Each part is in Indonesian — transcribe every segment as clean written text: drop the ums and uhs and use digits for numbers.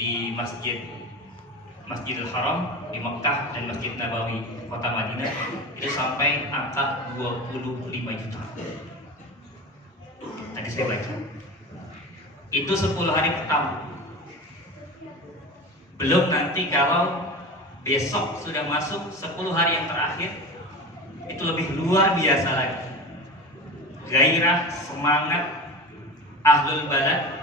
di Masjidil Haram di Mekah dan Masjid Nabawi kota Madinah itu sampai angka 25 juta. Tadi saya baca. Itu 10 hari pertama. Belum nanti kalau besok sudah masuk 10 hari yang terakhir, itu lebih luar biasa lagi. Gairah, semangat ahlul balad,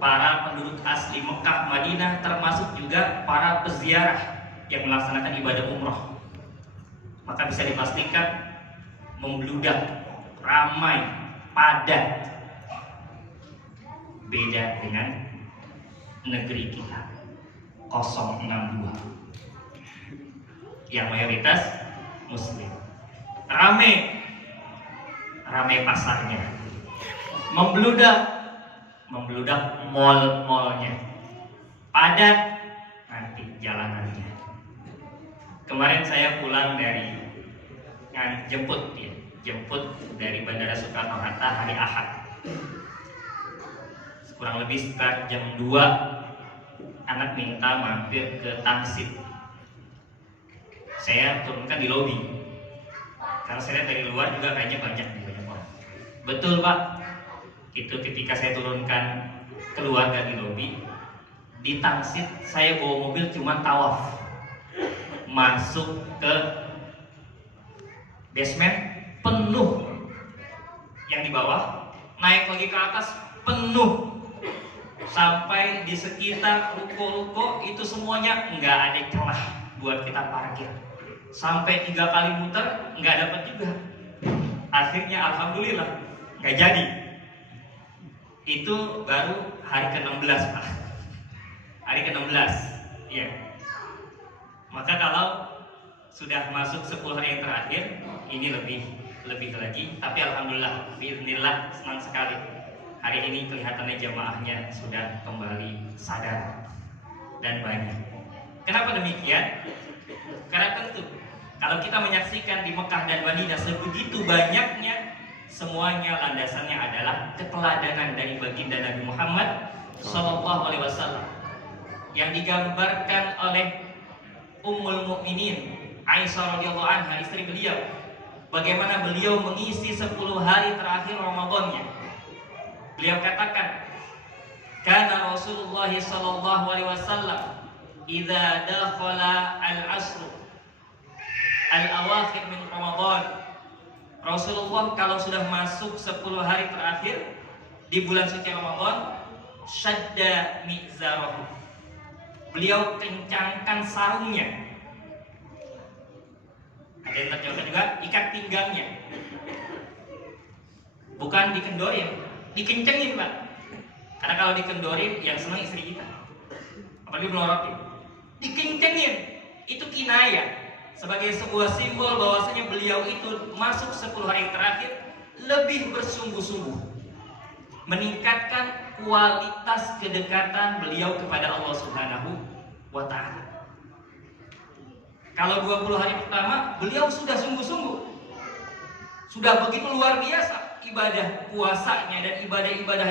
para penduduk asli Mekah, Madinah, termasuk juga para peziarah yang melaksanakan ibadah umroh, maka bisa dipastikan membludak, ramai, padat. Beda dengan negeri kita 062 yang mayoritas muslim. Ramai pasarnya, membludak mall-mallnya, padat nanti jalanannya. Kemarin saya pulang dari jemput dari Bandara Soekarno-Hatta hari Ahad, kurang lebih sekitar jam 2 anak minta mampir ke Tangsit. Saya turunkan di lobi karena saya lihat dari luar juga kayaknya banyak orang. Betul Pak, itu ketika saya turunkan keluarga di lobi di Tangsit, saya bawa mobil cuma tawaf masuk ke basement penuh, yang di bawah naik lagi ke atas penuh, sampai di sekitar ruko-ruko itu semuanya nggak ada celah buat kita parkir. Sampai 3 kali muter nggak dapat juga. Akhirnya alhamdulillah nggak jadi. Itu baru hari ke-16 Pak. Hari ke-16 ya. Maka kalau sudah masuk 10 hari yang terakhir, ini lebih lagi. Tapi alhamdulillah, bismillah, senang sekali. Hari ini kelihatannya jamaahnya sudah kembali sadar dan banyak. Kenapa demikian? Karena tentu kalau kita menyaksikan di Mekah dan Madinah sebegitu banyaknya, semuanya landasannya adalah keteladanan dari baginda Nabi Muhammad SAW yang digambarkan oleh Ummul Mukminin Aisyah radhiyallahu anha, istri beliau, bagaimana beliau mengisi 10 hari terakhir Ramadannya. Beliau katakan, "Kana Rasulullah sallallahu alaihi wasallam idza dakhala al-asr al-awakhir min Ramadan." Rasulullah kalau sudah masuk 10 hari terakhir di bulan suci Ramadan, syadda mizarahu. Beliau kencangkan sarungnya. Ada yang terjemahkan juga ikat pinggangnya. Bukan dikendorin, dikencengin Pak. Karena kalau dikendorin yang senang istri kita, apalagi melorotin. Dikencengin, itu kinayah sebagai sebuah simbol bahwasanya beliau itu masuk 10 hari terakhir lebih bersungguh-sungguh meningkatkan kualitas kedekatan beliau kepada Allah Subhanahu wa Ta'ala. Kalau 20 hari pertama beliau sudah sungguh-sungguh, sudah begitu luar biasa ibadah puasanya dan ibadah-ibadah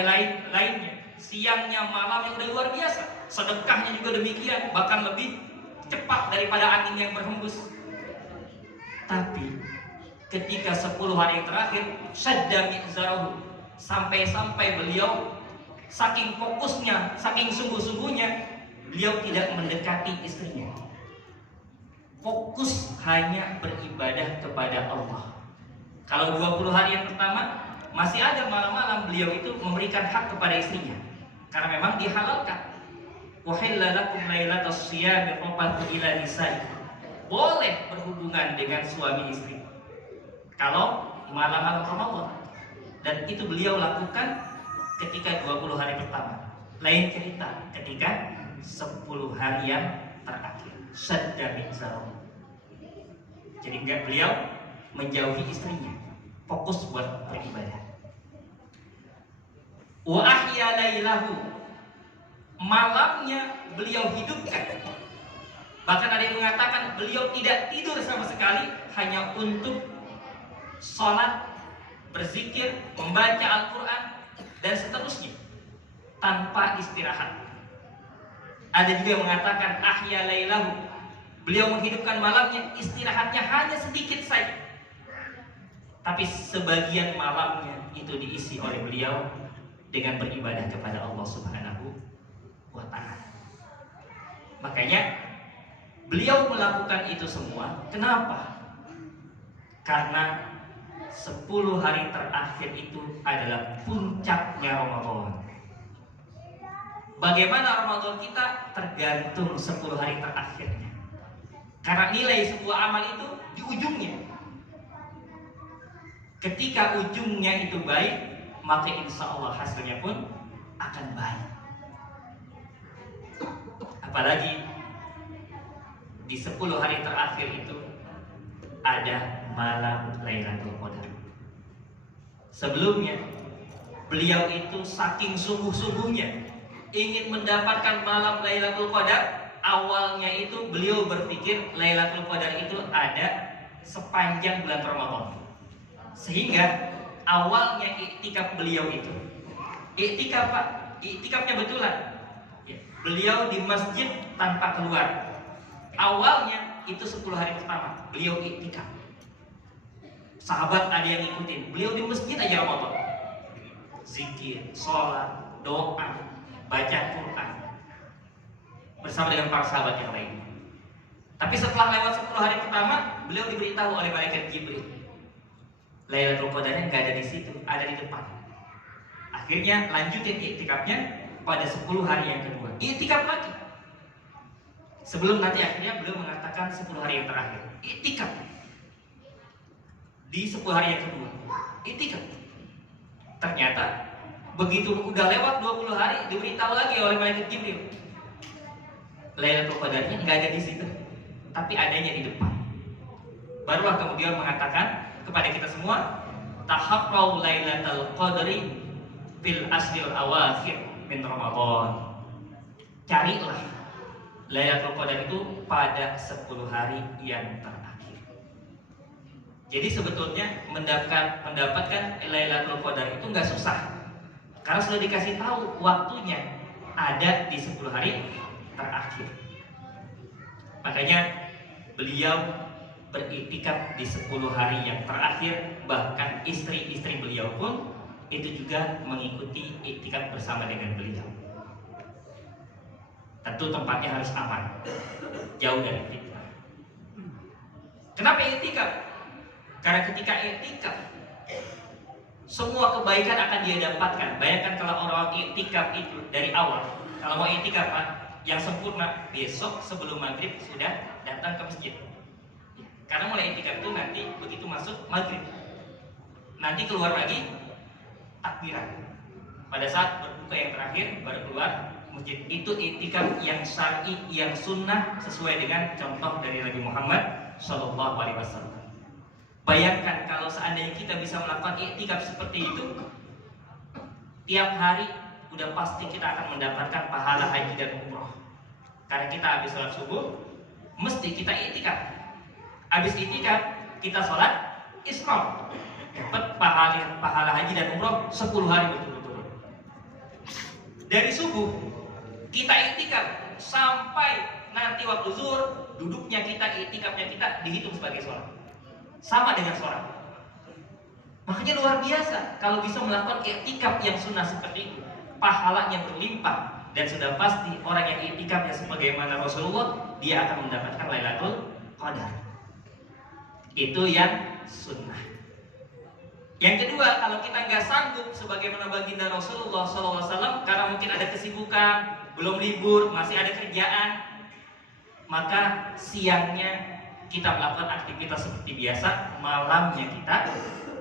lainnya, siangnya, malamnya udah luar biasa, sedekahnya juga demikian, bahkan lebih cepat daripada angin yang berhembus. Tapi ketika 10 hari terakhir, syadda mi'zarahu, sampai-sampai beliau saking fokusnya, saking sungguh-sungguhnya, beliau tidak mendekati istrinya. Fokus hanya beribadah kepada Allah. Kalau 20 hari yang pertama, masih ada malam-malam beliau itu memberikan hak kepada istrinya, karena memang dihalalkan. Wahilla lakum lailatas shiyami rafathu ila nisa'ikum. Boleh berhubungan dengan suami istri kalau malam-malam Ramadan. Dan itu beliau lakukan ketika 20 hari pertama. Lain cerita ketika 10 hari yang terakhir. Syadda mi'zarahu. Jadi enggak, beliau menjauhi istrinya, fokus buat beribadah. Wa ahya lailahu, malamnya beliau hidupkan. Bahkan ada yang mengatakan beliau tidak tidur sama sekali, hanya untuk sholat, berzikir, membaca Al-Quran, dan seterusnya, tanpa istirahat. Ada juga yang mengatakan ahya lailahu, beliau menghidupkan malamnya, istirahatnya hanya sedikit saja. Tapi sebagian malamnya itu diisi oleh beliau dengan beribadah kepada Allah Subhanahu wa Ta'ala. Makanya beliau melakukan itu semua. Kenapa? Karena 10 hari terakhir itu adalah puncaknya Ramadan. Bagaimana Ramadan kita tergantung 10 hari terakhirnya. Karena nilai sebuah amal itu di ujungnya. Ketika ujungnya itu baik, maka insya Allah hasilnya pun akan baik. Apalagi di 10 hari terakhir itu ada malam Lailatul Qadar. Sebelumnya beliau itu saking sungguh-sungguhnya ingin mendapatkan malam Lailatul Qadar. Awalnya itu beliau berpikir Lailatul Qadar itu ada sepanjang bulan Ramadan. Sehingga awalnya iktikaf beliau itu iktikafnya betulan. Beliau di masjid tanpa keluar. Awalnya itu 10 hari pertama beliau iktikaf. Sahabat ada yang ngikutin, beliau di masjid aja Ramadan. Zikir, sholat, doa, baca Quran bersama dengan para sahabat yang lain. Tapi setelah lewat 10 hari pertama, beliau diberitahu oleh malaikat Jibril, Lailatul Qadarnya nggak ada di situ, ada di depan. Akhirnya lanjutin iktikafnya pada 10 hari yang kedua. Iktikaf lagi. Sebelum nanti akhirnya beliau mengatakan 10 hari yang terakhir. Iktikaf. Di 10 hari yang kedua. Iktikaf. Ternyata begitu udah lewat 20 hari diberitahu lagi oleh malaikat Jibril, Lailatul Qadarnya nggak ada di situ, tapi adanya di depan. Barulah kemudian mengatakan kepada kita semua, tahaqqau Lailatul Qadri fil asril awakhir min Ramadan. Carilah Lailatul Qadar itu pada 10 hari yang terakhir. Jadi sebetulnya mendapatkan Lailatul Qadar itu nggak susah. Karena sudah dikasih tahu waktunya ada di 10 hari terakhir. Makanya beliau beriktikaf di 10 hari yang terakhir. Bahkan istri-istri beliau pun itu juga mengikuti iktikaf bersama dengan beliau. Tentu tempatnya harus aman, jauh dari fitnah. Kenapa iktikaf? Karena ketika iktikaf semua kebaikan akan dia dapatkan. Bayangkan kalau orang iktikaf itu dari awal. Kalau mau iktikaf yang sempurna, besok sebelum maghrib sudah datang ke masjid. Karena mulai iktikaf itu nanti begitu masuk maghrib, nanti keluar lagi takbiran. Pada saat berbuka yang terakhir baru keluar masjid. Itu iktikaf yang syar'i, yang sunnah sesuai dengan contoh dari Nabi Muhammad SAW. Bayangkan kalau seandainya kita bisa melakukan iktikaf seperti itu, tiap hari udah pasti kita akan mendapatkan pahala haji dan umroh. Karena kita habis sholat subuh, mesti kita iktikaf. Habis iktikaf, kita sholat isra, dapat pahala haji dan umroh 10 hari betul-betul. Dari subuh kita iktikaf sampai nanti waktu zuhur, duduknya kita, iktikafnya kita dihitung sebagai sholat. Sama dengan sholat. Makanya luar biasa kalau bisa melakukan iktikaf yang sunnah seperti itu, pahalanya berlimpah. Dan sudah pasti orang yang iktikafnya sebagaimana Rasulullah, dia akan mendapatkan Lailatul Qadar. Itu yang sunnah. Yang kedua, kalau kita nggak sanggup sebagaimana baginda Rasulullah SAW, karena mungkin ada kesibukan, belum libur, masih ada kerjaan, maka siangnya kita melakukan aktivitas seperti biasa, malamnya kita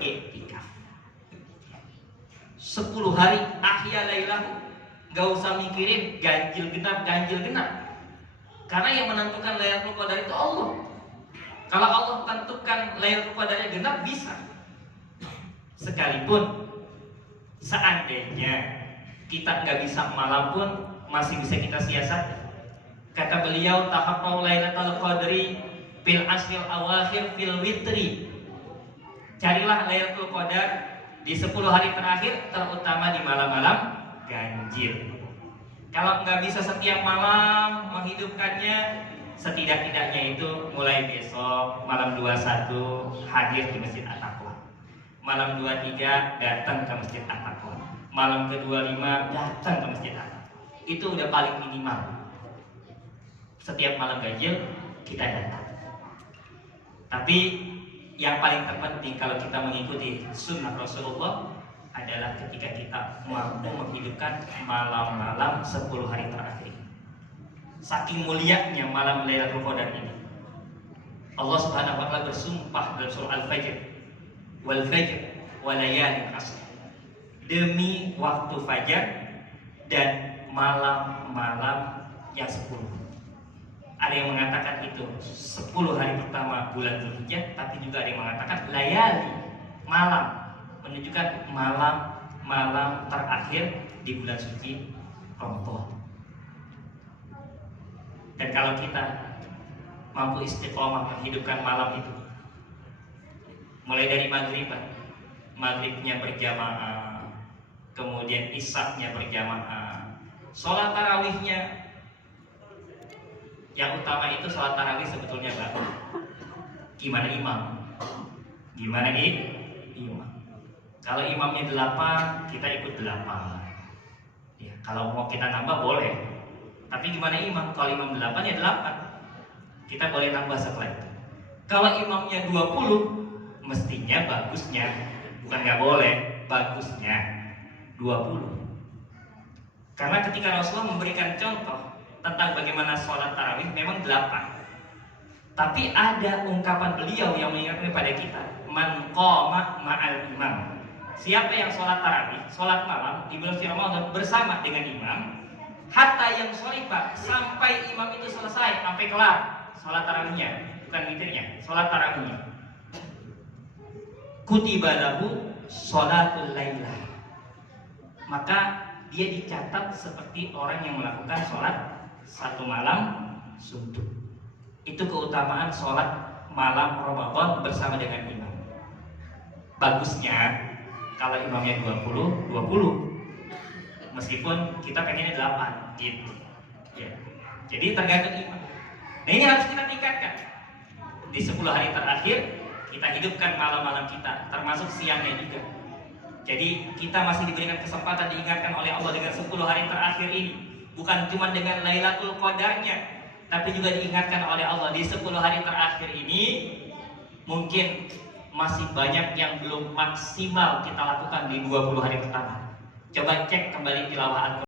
iktikaf. 10 hari ahya lailahu, gak usah mikirin ganjil genap. Karena yang menentukan Lailatul Qadar itu Allah. Kalau Allah tentukan Lailatul Qadarnya genap, bisa. Sekalipun seandainya kita nggak bisa malam pun masih bisa kita siasati. Kata beliau, tahaqqau Lailatul Qadri fil asril awakhir fil witri. Carilah Lailatul Qadar di 10 hari terakhir, terutama di malam-malam ganjil. Kalau nggak bisa setiap malam menghidupkannya, setidak-tidaknya itu mulai besok malam 21 hadir di Masjid At-Taqwa. Malam 23 datang ke Masjid At-Taqwa. Malam ke-25 datang ke Masjid At-Taqwa. Itu udah paling minimal. Setiap malam ganjil kita datang. Tapi yang paling terpenting kalau kita mengikuti sunnah Rasulullah adalah ketika kita mampu menghidupkan malam-malam 10 hari terakhir. Saking mulianya malam Lailatul Qadar ini. Allah Subhanahu wa taala bersumpah dalam surah Al-Fajr, wal fajr wa layalin ashr. Demi waktu fajar dan malam-malam yang 10. Ada yang mengatakan itu 10 hari pertama bulan Dzulhijjah, tapi juga ada yang mengatakan layali, malam, menunjukkan malam terakhir di bulan suci Ramadan. Dan kalau kita mampu istiqomah menghidupkan malam itu, mulai dari maghribnya berjamaah, kemudian isya-nya berjamaah, sholat tarawihnya, yang utama itu sholat tarawih sebetulnya Mbak. Gimana imam? Gimana imam? Kalau imamnya 8, kita ikut 8. Ya, kalau mau kita nambah boleh. Tapi gimana imam? Kalau imam 8 ya 8. Kita boleh nambah setelah itu. Kalau imamnya 20, mestinya bagusnya, bukan nggak boleh, bagusnya 20. Karena ketika Rasulullah memberikan contoh tentang bagaimana sholat tarawih memang 8. Tapi ada ungkapan beliau yang mengingatkan kepada kita, man qama ma'al imam. Siapa yang sholat tarawih, sholat malam di bulan Ramadan bersama dengan imam, hatta yang sholifa, sampai imam itu selesai, sampai kelar sholat tarawihnya, bukan witirnya, sholat tarawihnya. Kutiba lahu sholatul lailah. Maka dia dicatat seperti orang yang melakukan sholat satu malam suntuk. Itu keutamaan sholat malam Ramadan bersama dengan imam. Bagusnya kalau imamnya 20, meskipun kita pengennya 8 gitu. Ya. Jadi tergantung imam. Nah ini harus kita tingkatkan. Di 10 hari terakhir kita hidupkan malam-malam kita, termasuk siangnya juga. Jadi kita masih diberikan kesempatan diingatkan oleh Allah dengan 10 hari terakhir ini. Bukan cuma dengan Lailatul Qadarnya, tapi juga diingatkan oleh Allah di 10 hari terakhir ini. Mungkin masih banyak yang belum maksimal kita lakukan di 20 hari pertama. Coba cek kembali tilawah